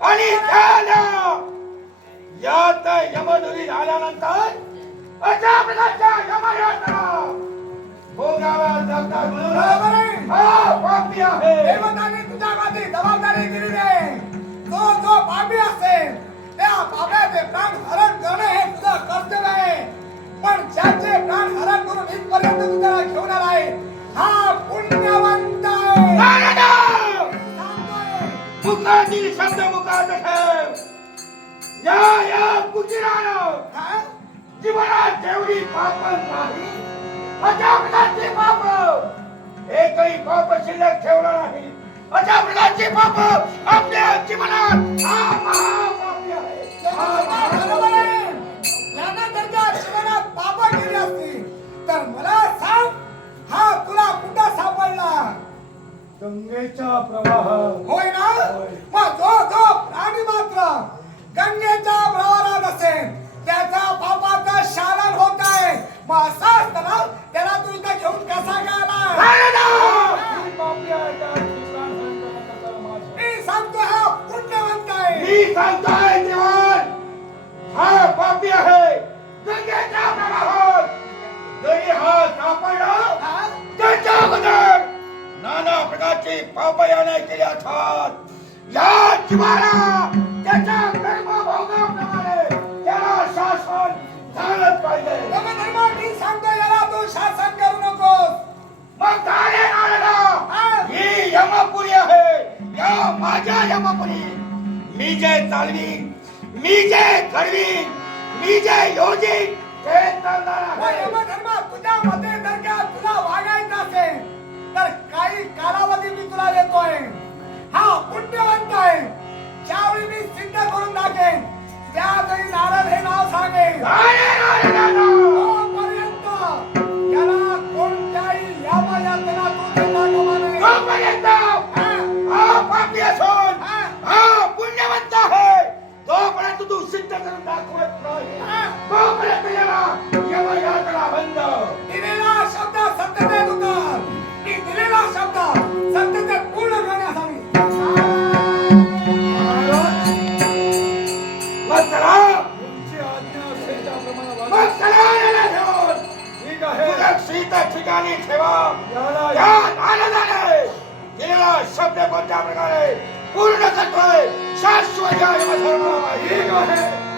आणि यात यमधुरी झाल्यानंतर अशा प्रकारच्या बरोबर. आहे हा पापी आहे. देवताने तुझ्यामध्ये जबाबदारी दिलेली आहे. जो जो पापी असेल त्या पाप्याचे प्राण हरण करणे हे तुझं कर्तव्य आहे. पण ज्याचे प्राण हरण करून इथपर्यंत तू त्याला घेऊन आलाय हा पुण्यवंत आहे. नारदा! सांगतोय. मुखातील शब्द मुखात ठेव. या या कुचिरानं? जीवनात जेवढी पाप नाही अशा प्रकारचे पाप. एकही पाप शिल्लक ठेवलं नाही. अशा प्रकारचे पाप आपल्या जीवनात हा महापापी आहे हा पापं केली असती तर मला सांग हा तुला कुठं सापडला गंगेचा प्रवाह. होय ना. मग जो जो प्राणी मात्र गंगेच्या प्रवारात सांगतोय जीवन। हा पापी आहे गंगेच्या प्रवाहात जरी हा सापडला? त्याच्या अगोदर नाना प्रकारची पापयाने केली अर्थात। या जीवाला त्याच्या कर्मभोगाप्रमाणे त्याला शासन झालंच पाहिजे सांगतो याला तू शासन करू नकोस मग झाले नारदा हा? ही यमपुरी आहे या माझ्या यमपुरी। मी जय चालवी मी जय घडवीन मी जय योजिन हे चालणार मग आहे यमधर्म जर का तुला वागायचं असेल करून दाखवत नाही यमयात्रा बंद दिलेला शब्द सत्यतेत उतर दिलेला शब्द सत्यतेत पूर्ण करण्यास हवी मग चला तुमची आज्ञा असेल त्याप्रमाणे वागा. मग चला याला घेऊन. ठीक आहे. सुरक्षित ठिकाणी ठेवा. याला या नारदाने दिलेला शब्द कोणत्या प्रकारे? पूर्ण करतोय. शाश्वत या यमधर्माला ठीक माहिती आहे.